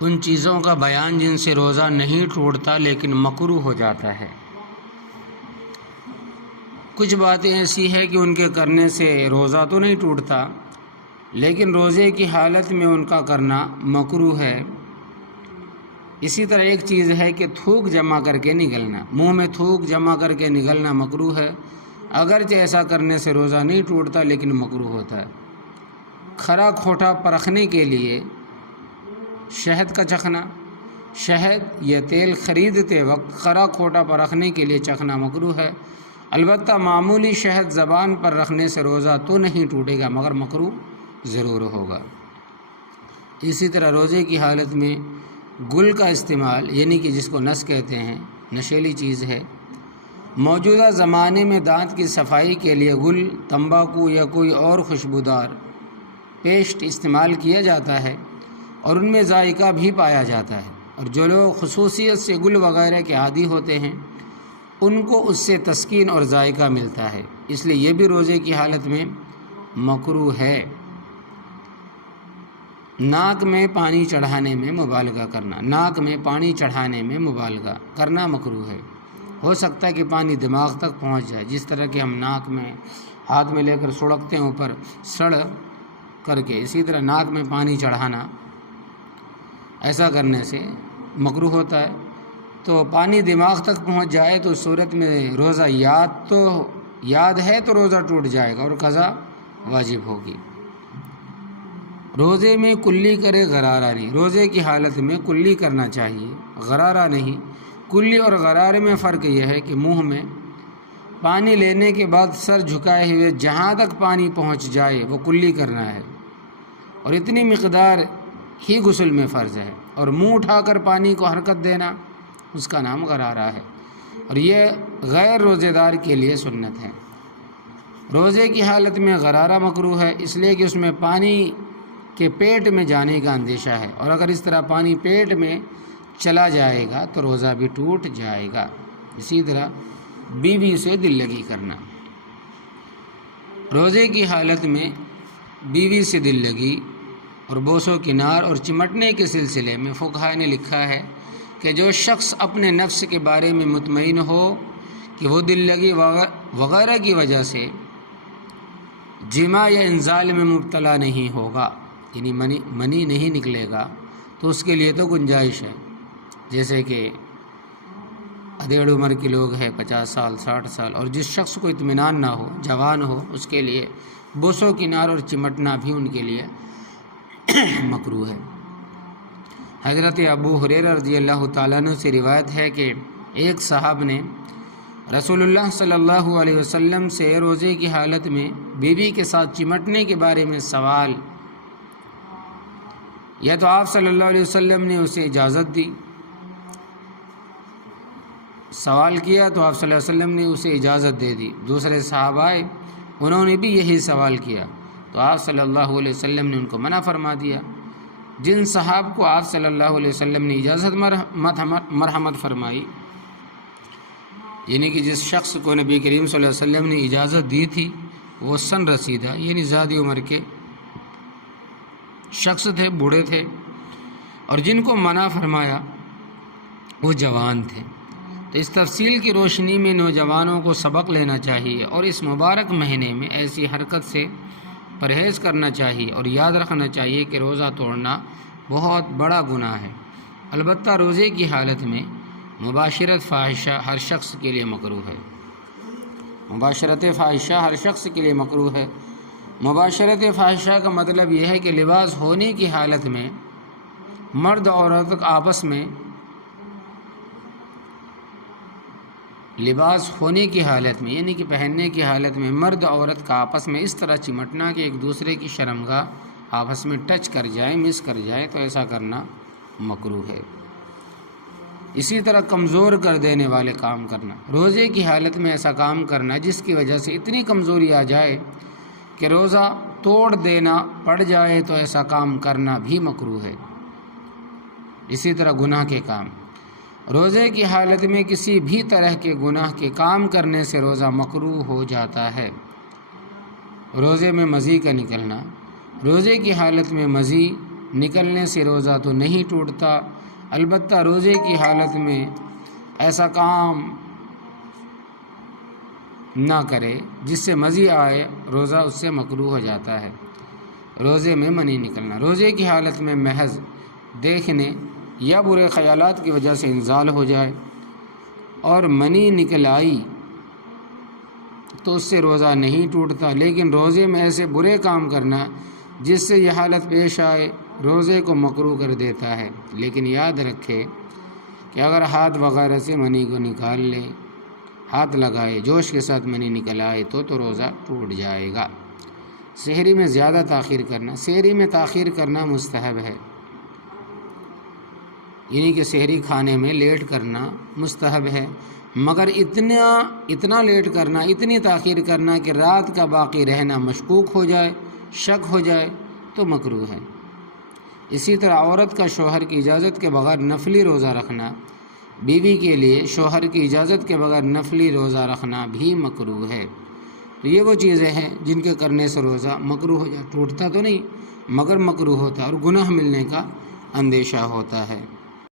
ان چیزوں کا بیان جن سے روزہ نہیں ٹوٹتا لیکن مکروہ ہو جاتا ہے۔ کچھ باتیں ایسی ہے کہ ان کے کرنے سے روزہ تو نہیں ٹوٹتا لیکن روزے کی حالت میں ان کا کرنا مکروہ ہے۔ اسی طرح ایک چیز ہے کہ تھوک جمع کر کے نگلنا، منہ میں تھوک جمع کر کے نگلنا مکروہ ہے، اگرچہ ایسا کرنے سے روزہ نہیں ٹوٹتا لیکن مکروہ ہوتا ہے۔ کھرا کھوٹا پرکھنے کے لیے شہد کا چخنا، شہد یا تیل خریدتے وقت کھرا کھوٹا پرکھنے کے لیے چخنا مکروہ ہے، البتہ معمولی شہد زبان پر رکھنے سے روزہ تو نہیں ٹوٹے گا مگر مکروہ ضرور ہوگا۔ اسی طرح روزے کی حالت میں گل کا استعمال، یعنی کہ جس کو نس کہتے ہیں، نشیلی چیز ہے۔ موجودہ زمانے میں دانت کی صفائی کے لیے گل، تمباکو یا کوئی اور خوشبودار پیسٹ استعمال کیا جاتا ہے اور ان میں ذائقہ بھی پایا جاتا ہے، اور جو لوگ خصوصیت سے گل وغیرہ کے عادی ہوتے ہیں ان کو اس سے تسکین اور ذائقہ ملتا ہے، اس لیے یہ بھی روزے کی حالت میں مکروہ ہے۔ ناک میں پانی چڑھانے میں مبالغہ کرنا، ناک میں پانی چڑھانے میں مبالغہ کرنا مکروہ ہے۔ ہو سکتا ہے کہ پانی دماغ تک پہنچ جائے، جس طرح کہ ہم ناک میں ہاتھ میں لے کر سڑکتے ہیں اوپر سڑ کر کے، اسی طرح ناک میں پانی چڑھانا، ایسا کرنے سے مکروہ ہوتا ہے۔ تو پانی دماغ تک پہنچ جائے تو اس صورت میں روزہ یاد ہے تو روزہ ٹوٹ جائے گا اور قضا واجب ہوگی۔ روزے میں کلی کرے غرارہ نہیں، روزے کی حالت میں کلی کرنا چاہیے، غرارہ نہیں۔ کلی اور غرارے میں فرق یہ ہے کہ منہ میں پانی لینے کے بعد سر جھکائے ہوئے جہاں تک پانی پہنچ جائے وہ کلی کرنا ہے، اور اتنی مقدار ہی غسل میں فرض ہے، اور منہ اٹھا کر پانی کو حرکت دینا اس کا نام غرارہ ہے، اور یہ غیر روزے دار کے لیے سنت ہے۔ روزے کی حالت میں غرارہ مکروہ ہے، اس لیے کہ اس میں پانی کے پیٹ میں جانے کا اندیشہ ہے، اور اگر اس طرح پانی پیٹ میں چلا جائے گا تو روزہ بھی ٹوٹ جائے گا۔ اسی طرح بیوی سے دل لگی کرنا، روزے کی حالت میں بیوی سے دل لگی اور بوس و کنار اور چمٹنے کے سلسلے میں فقہاء نے لکھا ہے کہ جو شخص اپنے نفس کے بارے میں مطمئن ہو کہ وہ دل لگی وغیرہ کی وجہ سے جماع یا انزال میں مبتلا نہیں ہوگا، یعنی منی نہیں نکلے گا، تو اس کے لیے تو گنجائش ہے۔ جیسے کہ ادھیڑ عمر کے لوگ ہیں، 50 سال 60 سال، اور جس شخص کو اطمینان نہ ہو، جوان ہو، اس کے لیے بوس و کنار اور چمٹنا بھی ان کے لیے مکروہ ہے۔ حضرت ابو ہریرہ رضی اللہ تعالیٰ عنہ سے روایت ہے کہ ایک صاحب نے رسول اللہ صلی اللہ علیہ وسلم سے روزے کی حالت میں بیوی کے ساتھ چمٹنے کے بارے میں سوال یا تو آپ صلی اللہ علیہ وسلم نے اسے اجازت دی، سوال کیا تو آپ صلی اللہ علیہ وسلم نے اسے اجازت دے دی۔ دوسرے صحابہ آئے، انہوں نے بھی یہی سوال کیا تو آپ صلی اللہ علیہ وسلم نے ان کو منع فرما دیا۔ جن صحاب کو آپ صلی اللہ علیہ وسلم نے اجازت مرحمت فرمائی، یعنی کہ جس شخص کو نبی کریم صلی اللہ علیہ وسلم نے اجازت دی تھی وہ سن رسیدہ، یعنی زیادہ عمر کے شخص تھے، بوڑھے تھے، اور جن کو منع فرمایا وہ جوان تھے۔ تو اس تفصیل کی روشنی میں نوجوانوں کو سبق لینا چاہیے اور اس مبارک مہینے میں ایسی حرکت سے پرہیز کرنا چاہیے اور یاد رکھنا چاہیے کہ روزہ توڑنا بہت بڑا گناہ ہے۔ البتہ روزے کی حالت میں مباشرت فاحشہ ہر شخص کے لیے مکروہ ہے، مباشرت فاحشہ ہر شخص کے لیے مکروہ ہے۔ مباشرت فاحشہ کا مطلب یہ ہے کہ لباس ہونے کی حالت میں مرد اور عورت آپس میں لباس ہونے کی حالت میں، یعنی کہ پہننے کی حالت میں مرد عورت کا آپس میں اس طرح چمٹنا کہ ایک دوسرے کی شرمگاہ آپس میں ٹچ کر جائے، مس کر جائے، تو ایسا کرنا مکروہ ہے۔ اسی طرح کمزور کر دینے والے کام کرنا، روزے کی حالت میں ایسا کام کرنا جس کی وجہ سے اتنی کمزوری آ جائے کہ روزہ توڑ دینا پڑ جائے، تو ایسا کام کرنا بھی مکروہ ہے۔ اسی طرح گناہ کے کام، روزے کی حالت میں کسی بھی طرح کے گناہ کے کام کرنے سے روزہ مکروہ ہو جاتا ہے۔ روزے میں مزی کا نکلنا، روزے کی حالت میں مزی نکلنے سے روزہ تو نہیں ٹوٹتا، البتہ روزے کی حالت میں ایسا کام نہ کرے جس سے مزی آئے، روزہ اس سے مکروہ ہو جاتا ہے۔ روزے میں منی نکلنا، روزے کی حالت میں محض دیکھنے یا برے خیالات کی وجہ سے انزال ہو جائے اور منی نکل آئی تو اس سے روزہ نہیں ٹوٹتا، لیکن روزے میں ایسے برے کام کرنا جس سے یہ حالت پیش آئے روزے کو مکروہ کر دیتا ہے۔ لیکن یاد رکھے کہ اگر ہاتھ وغیرہ سے منی کو نکال لے، ہاتھ لگائے، جوش کے ساتھ منی نکل آئے تو روزہ ٹوٹ جائے گا۔ سحری میں زیادہ تاخیر کرنا، سحری میں تاخیر کرنا مستحب ہے، یعنی کہ سحری کھانے میں لیٹ کرنا مستحب ہے، مگر اتنا لیٹ کرنا، اتنی تاخیر کرنا کہ رات کا باقی رہنا مشکوک ہو جائے، شک ہو جائے تو مکروہ ہے۔ اسی طرح عورت کا شوہر کی اجازت کے بغیر نفلی روزہ رکھنا، بیوی کے لیے شوہر کی اجازت کے بغیر نفلی روزہ رکھنا بھی مکروہ ہے۔ تو یہ وہ چیزیں ہیں جن کے کرنے سے روزہ مکروہ ہو جائے، ٹوٹتا تو نہیں مگر مکروہ ہوتا ہے اور گناہ ملنے کا اندیشہ ہوتا ہے۔